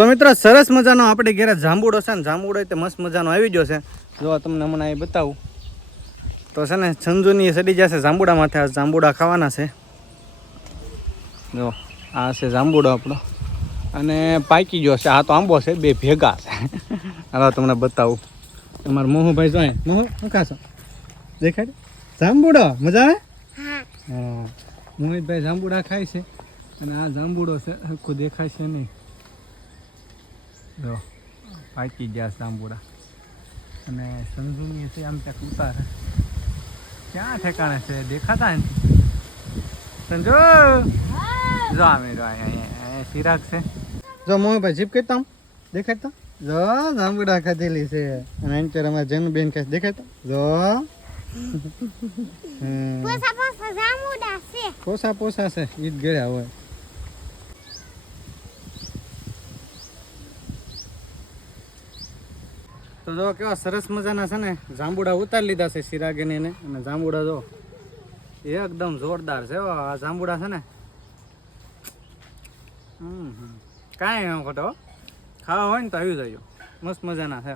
તો મિત્રો સરસ મજાનો આપણે ઘરે જાંબુડો છે ને, જાંબુડો તે મસ્ત મજાનો આવી ગયો છે. જો તમને હમણાં અહીં બતાવું તો છે ને, સંજુની સડી જશે જાંબુડા માથે. આ જાંબુડા ખાવાના છે. જો આ છે જાંબુડો આપણો, અને પાકી ગયો છે. આ તો આંબો છે, બે ભેગા છે. હાલો તમને બતાવું. અમારા મોહુભાઈ જો મોહુ શું ખાશો? દેખાડ જાંબુડો મજા આવે. હા, મોહિતભાઈ જાંબુડા ખાય છે, અને આ જાંબુડો છે આખું દેખાય છે નહીં. જો પાકી ગયા જાંબુડા, અને સંજુની છે આમ ત્યાં ઉતારે. ક્યાં ઠેકાણે છે? દેખાતા નથી. સંજુ જો અમે જો અહીંયા ચિરાગ છે. જો મોહભાઈ જીપ કરતા આમ દેખાડતા. જો જાંબુડા ખાધેલી છે, અને અંચર અમારે જન્મબેન કહે દેખાડતા. જો પોસા પોસા છે, ઈદ ગળ્યા હોય. તો જો કેવા સરસ મજાના છે ને જાંબુડા ઉતારી લીધા છે ચિરાગીને એને. અને જાંબુડા જો એકદમ જોરદાર છે. આ જાંબુડા છે ને કાંઈ ખોટો ખાવા હોય ને તો આવી જાય. મસ્ત મજાના છે.